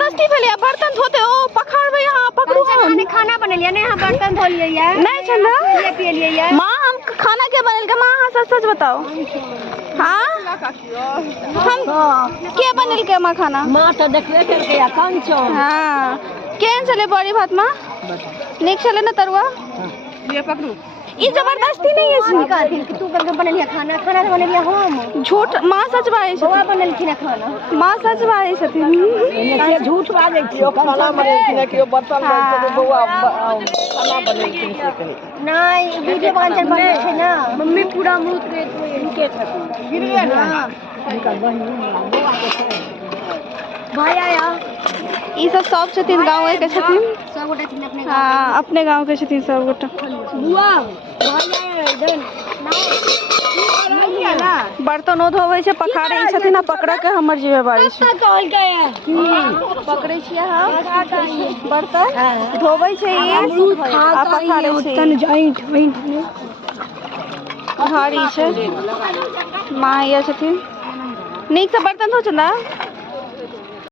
जबरदस्ती भेलिया बर्तन धोते हो पखाड़बे यहाँ पकड़ू हमने खाना बनलिया ने, यहाँ बर्तन धो लिया नहीं चंदा पी लिया। माँ हम खाना क्या बनल के माँ हाँ सच सच बताओ। हाँ हम क्या बनल के माँ खाना माँ तो देखबे करके या कंचो। हाँ केन चले बड़ी भात माँ निक चले ना तरुआ ये पकड़ू। ये जबरदस्ती नहीं है कि तू करके बनलिया खाना, खाना तो बनलिया हम। झूठ माँ सच बाई बउआ बनलखिन खाना। माँ सच बाई छथिन ये झूठ बाजै छी। खाना बनेलखिन कि बर्तन बउआ खाना बनेलखिन से कही नहीं वीडियो बन छै ना। मम्मी पूरा मुंह के इनके छथिन गिर गया ना इनका बहिन बउआ के भाई आया। ई सब छथिन गाँव के छथिन सब गोटे छथिन अपने। हाँ अपने गाँव के छथिन सब गोटे। बुआ भाई आया इधर ना बर्तन धोवे छे पखाड़े छथिन आ पकड़ के हमर जिम्मेवारी छे। कहल गया पकड़े छिए हम बर्तन धोवे छे आ पखाड़े छे तन जॉइंट भारी छे। माँ ये छथिन नीक से बर्तन धो चंदा।